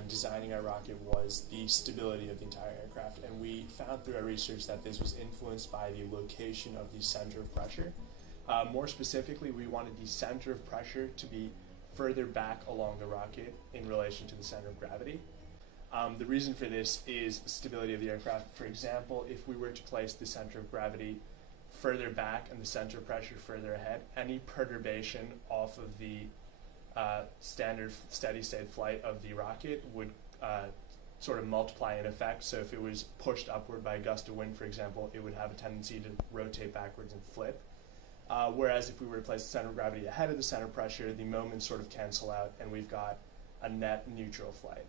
when designing our rocket was the stability of the entire aircraft, and we found through our research that this was influenced by the location of the center of pressure. More specifically, we wanted the center of pressure to be further back along the rocket in relation to the center of gravity. The reason for this is stability of the aircraft. For example, if we were to place the center of gravity further back and the center of pressure further ahead, any perturbation off of the standard steady state flight of the rocket would sort of multiply in effect. So if it was pushed upward by a gust of wind, for example, it would have a tendency to rotate backwards and flip. Whereas if we were to place the center of gravity ahead of the center of pressure, the moments sort of cancel out and we've got a net neutral flight.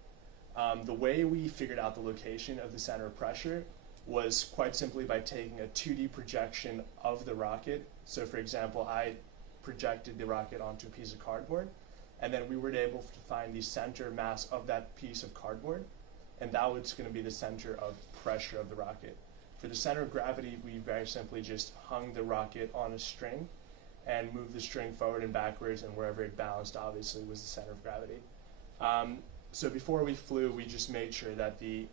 The way we figured out the location of the center of pressure was quite simply by taking a 2D projection of the rocket. So for example, I projected the rocket onto a piece of cardboard, and then we were able to find the center mass of that piece of cardboard, and that was going to be the center of pressure of the rocket. For the center of gravity, we very simply just hung the rocket on a string and moved the string forward and backwards, and wherever it balanced obviously was the center of gravity. So before we flew, we just made sure that the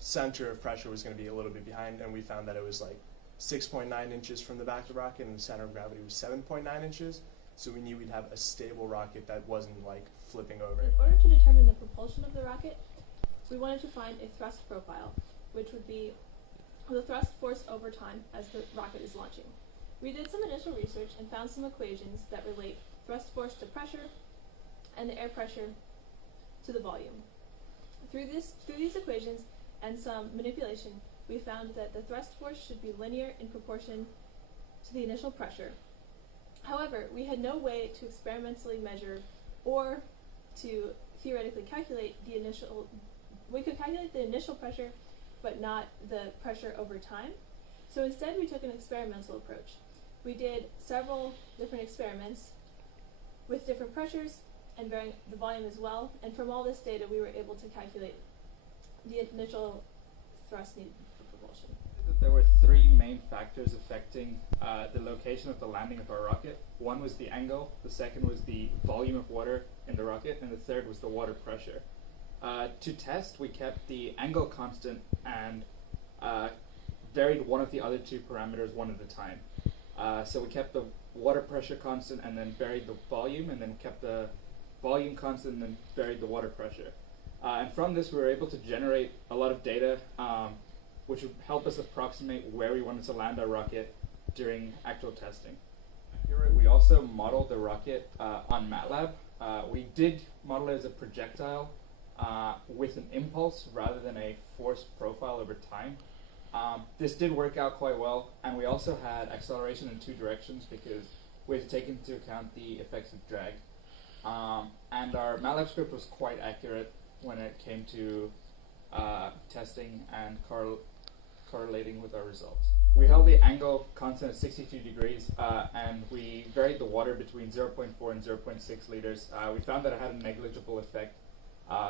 center of pressure was going to be a little bit behind, and we found that it was like 6.9 inches from the back of the rocket, and the center of gravity was 7.9 inches. So we knew we'd have a stable rocket that wasn't like flipping over. In order to determine the propulsion of the rocket, we wanted to find a thrust profile, which would be the thrust force over time as the rocket is launching. We did some initial research and found some equations that relate thrust force to pressure and the air pressure to the volume. Through these equations and some manipulation, we found that the thrust force should be linear in proportion to the initial pressure. However, we had no way to experimentally measure or to theoretically calculate the initial. We could calculate the initial pressure, but not the pressure over time. So instead, we took an experimental approach. We did several different experiments with different pressures and varying the volume as well. And from all this data, we were able to calculate the initial thrust needed for propulsion. There were three main factors affecting the location of the landing of our rocket. One was the angle, the second was the volume of water in the rocket, and the third was the water pressure. To test, we kept the angle constant and varied one of the other two parameters one at a time. So we kept the water pressure constant and then varied the volume, and then kept the volume constant and then varied the water pressure. And from this, we were able to generate a lot of data which would help us approximate where we wanted to land our rocket during actual testing. We also modeled the rocket on MATLAB. We did model it as a projectile with an impulse rather than a force profile over time. This did work out quite well, and we also had acceleration in two directions because we had to take into account the effects of drag. And our MATLAB script was quite accurate when it came to testing and correlating with our results. We held the angle constant at 62 degrees, and we varied the water between 0.4 and 0.6 liters. We found that it had a negligible effect.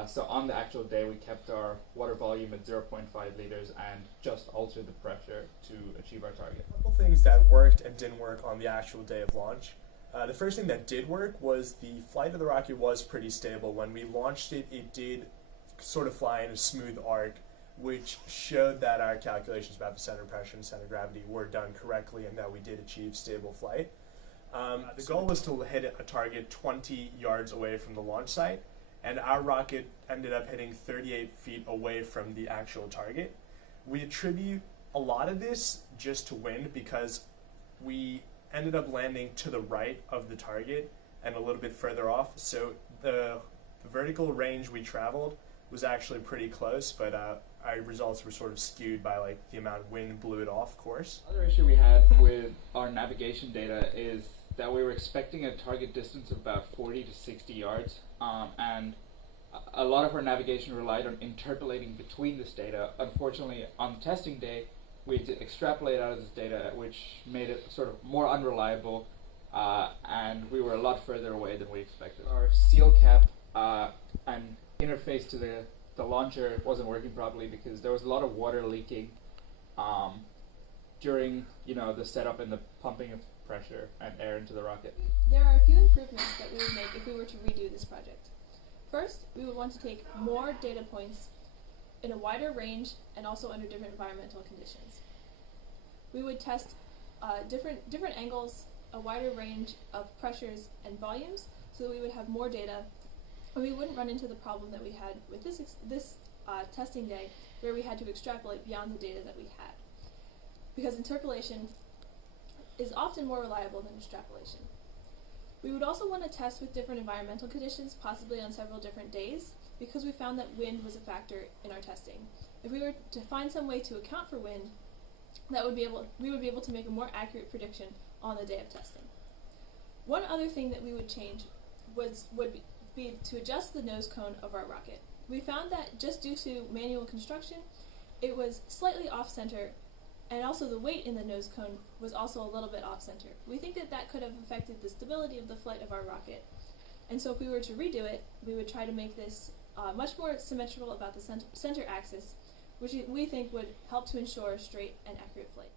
So on the actual day, we kept our water volume at 0.5 liters and just altered the pressure to achieve our target. A couple things that worked and didn't work on the actual day of launch. The first thing that did work was the flight of the rocket was pretty stable. When we launched it, it did sort of fly in a smooth arc, which showed that our calculations about the center of pressure and center of gravity were done correctly and that we did achieve stable flight. The goal was to hit a target 20 yards away from the launch site, and our rocket ended up hitting 38 feet away from the actual target. We attribute a lot of this just to wind because we ended up landing to the right of the target and a little bit further off, so the vertical range we traveled was actually pretty close, but our results were sort of skewed by like the amount of wind blew it off course. Another issue we had with our navigation data is that we were expecting a target distance of about 40 to 60 yards, and a lot of our navigation relied on interpolating between this data. Unfortunately, on the testing day, we had to extrapolate out of this data, which made it sort of more unreliable, and we were a lot further away than we expected. Our seal cap and interface to the launcher wasn't working properly because there was a lot of water leaking during the setup and the pumping of pressure and air into the rocket. There are a few improvements that we would make if we were to redo this project. First, we would want to take more data points in a wider range and also under different environmental conditions. We would test different angles, a wider range of pressures and volumes, so that we would have more data, and we wouldn't run into the problem that we had with this testing day, where we had to extrapolate beyond the data that we had, because interpolation is often more reliable than extrapolation. We would also want to test with different environmental conditions, possibly on several different days, because we found that wind was a factor in our testing. If we were to find some way to account for wind, we would be able to make a more accurate prediction on the day of testing. One other thing that we would change would be to adjust the nose cone of our rocket. We found that just due to manual construction, it was slightly off-center, and also the weight in the nose cone was also a little bit off-center. We think that that could have affected the stability of the flight of our rocket, and so if we were to redo it, we would try to make this much more symmetrical about the center axis, which we think would help to ensure straight and accurate flight.